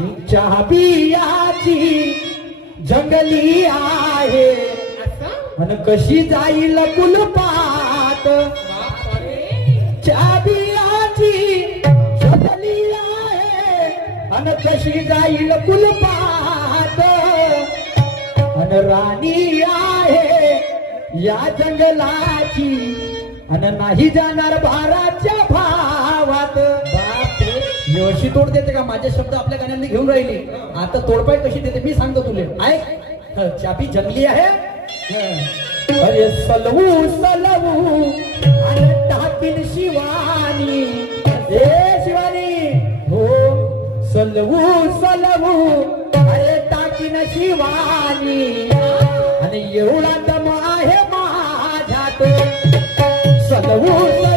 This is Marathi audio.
चाबियाची जंगली आहे अन कशी जाईल कुलपात चाबियाची जंगली आहे अन कशी जाईल कुलपात अन राणी आहे या जंगलाची अन नाही जाणार भाराच्या भावात व्यवस्थित तोड देते का माझे शब्द आपल्या गाण्यांनी घेऊन राहिली आता तोडपाय कशी देते मी सांगतो तुले ऐक चाबी जंगली आहे अरे सलवू सलवू आणि टाकीन शिवानी ए शिवानी हो सलवू सलवू अरे टाकीन शिवानी आणि एवढा दम आहे माझ्यात सलवू